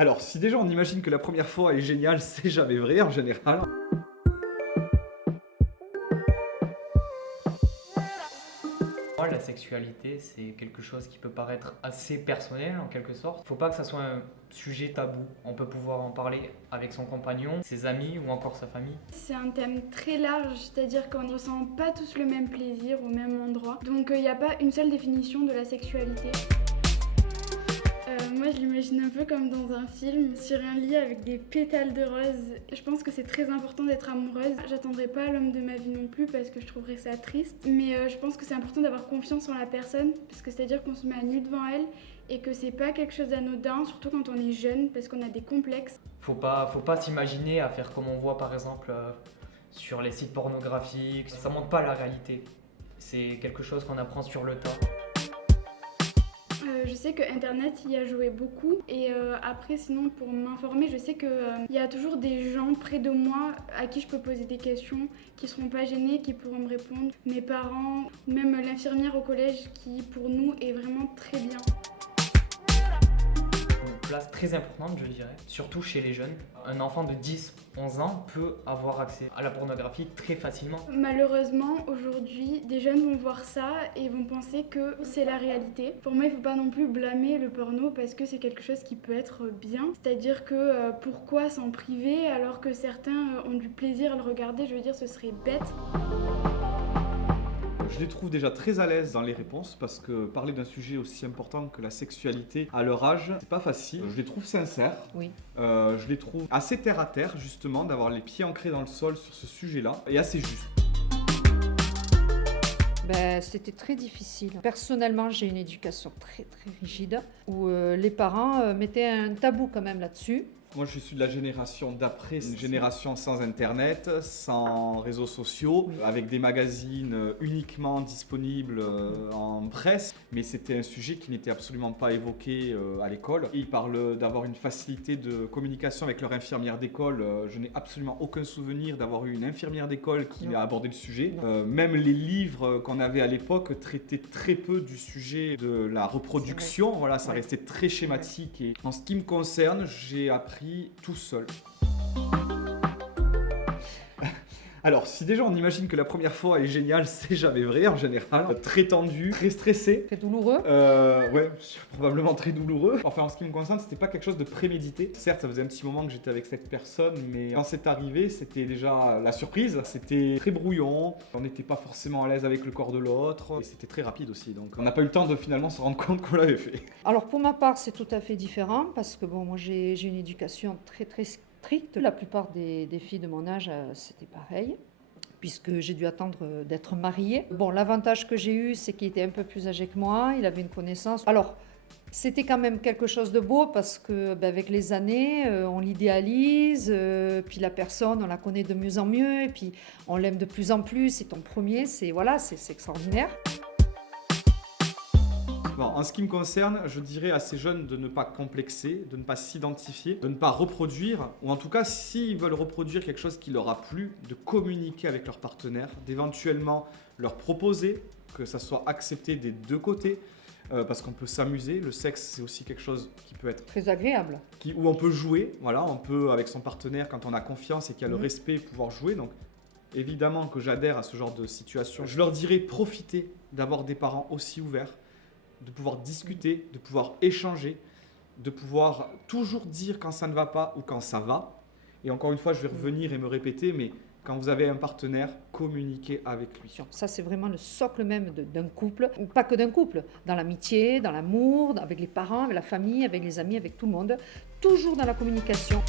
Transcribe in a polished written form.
Alors, si déjà on imagine que la première fois est géniale, c'est jamais vrai en général. Moi, la sexualité, c'est quelque chose qui peut paraître assez personnel en quelque sorte. Faut pas que ça soit un sujet tabou. On peut pouvoir en parler avec son compagnon, ses amis ou encore sa famille. C'est un thème très large, c'est-à-dire qu'on ne ressent pas tous le même plaisir au même endroit. Donc il n'y a pas une seule définition de la sexualité. Moi je l'imagine un peu comme dans un film, sur un lit avec des pétales de rose. Je pense que c'est très important d'être amoureuse. J'attendrai pas l'homme de ma vie non plus parce que je trouverais ça triste. Mais je pense que c'est important d'avoir confiance en la personne, parce que c'est-à-dire qu'on se met à nu devant elle et que c'est pas quelque chose d'anodin, surtout quand on est jeune, parce qu'on a des complexes. Faut pas s'imaginer à faire comme on voit par exemple sur les sites pornographiques. Ça montre pas la réalité. C'est quelque chose qu'on apprend sur le tas. Je sais que Internet y a joué beaucoup et après sinon pour m'informer je sais qu'il y a toujours des gens près de moi à qui je peux poser des questions qui seront pas gênés, qui pourront me répondre. Mes parents, même l'infirmière au collège qui pour nous est vraiment très bien. Une place très importante, je dirais, surtout chez les jeunes. Un enfant de 10-11 ans peut avoir accès à la pornographie très facilement. Malheureusement, aujourd'hui, des jeunes vont voir ça et vont penser que c'est la réalité. Pour moi, il ne faut pas non plus blâmer le porno parce que c'est quelque chose qui peut être bien. C'est-à-dire que pourquoi s'en priver alors que certains ont du plaisir à le regarder? Je veux dire, ce serait bête. Je les trouve déjà très à l'aise dans les réponses parce que parler d'un sujet aussi important que la sexualité à leur âge, c'est pas facile. Je les trouve sincères. Oui. Je les trouve assez terre à terre justement, d'avoir les pieds ancrés dans le sol sur ce sujet-là et assez juste. C'était très difficile. Personnellement, j'ai une éducation très très rigide où les parents mettaient un tabou quand même là-dessus. Moi, je suis de la génération d'après, une génération sans Internet, sans réseaux sociaux, avec des magazines uniquement disponibles en presse. Mais c'était un sujet qui n'était absolument pas évoqué à l'école. Ils parlent d'avoir une facilité de communication avec leur infirmière d'école. Je n'ai absolument aucun souvenir d'avoir eu une infirmière d'école qui a abordé le sujet. Même les livres qu'on avait à l'époque traitaient très peu du sujet de la reproduction. Voilà, ça restait très schématique. Et en ce qui me concerne, j'ai appris tout seul. Alors, si déjà on imagine que la première fois est géniale, c'est jamais vrai en général. Très tendu, très stressé. Très douloureux. Ouais, probablement très douloureux. Enfin, en ce qui me concerne, c'était pas quelque chose de prémédité. Certes, ça faisait un petit moment que j'étais avec cette personne, mais quand c'est arrivé, c'était déjà la surprise. C'était très brouillon. On n'était pas forcément à l'aise avec le corps de l'autre. Et c'était très rapide aussi. Donc, on n'a pas eu le temps de finalement se rendre compte qu'on l'avait fait. Alors pour ma part, c'est tout à fait différent parce que bon, moi j'ai une éducation très très stricte. La plupart des filles de mon âge, c'était pareil, puisque j'ai dû attendre d'être mariée. Bon, l'avantage que j'ai eu, c'est qu'il était un peu plus âgé que moi, il avait une connaissance. Alors, c'était quand même quelque chose de beau parce que avec les années, on l'idéalise, puis la personne, on la connaît de mieux en mieux, et puis on l'aime de plus en plus, c'est ton premier, c'est extraordinaire. Bon, en ce qui me concerne, je dirais à ces jeunes de ne pas complexer, de ne pas s'identifier, de ne pas reproduire, ou en tout cas, s'ils veulent reproduire quelque chose qui leur a plu, de communiquer avec leur partenaire, d'éventuellement leur proposer que ça soit accepté des deux côtés, parce qu'on peut s'amuser. Le sexe, c'est aussi quelque chose qui peut être Très agréable. où on peut jouer. Voilà, on peut avec son partenaire, quand on a confiance et qu'il y a le respect, pouvoir jouer. Donc, évidemment que j'adhère à ce genre de situation. Je leur dirais profiter d'avoir des parents aussi ouverts, de pouvoir discuter, de pouvoir échanger, de pouvoir toujours dire quand ça ne va pas ou quand ça va. Et encore une fois, je vais revenir et me répéter, mais quand vous avez un partenaire, communiquez avec lui. Ça, c'est vraiment le socle même d'un couple, ou pas que d'un couple, dans l'amitié, dans l'amour, avec les parents, avec la famille, avec les amis, avec tout le monde, toujours dans la communication.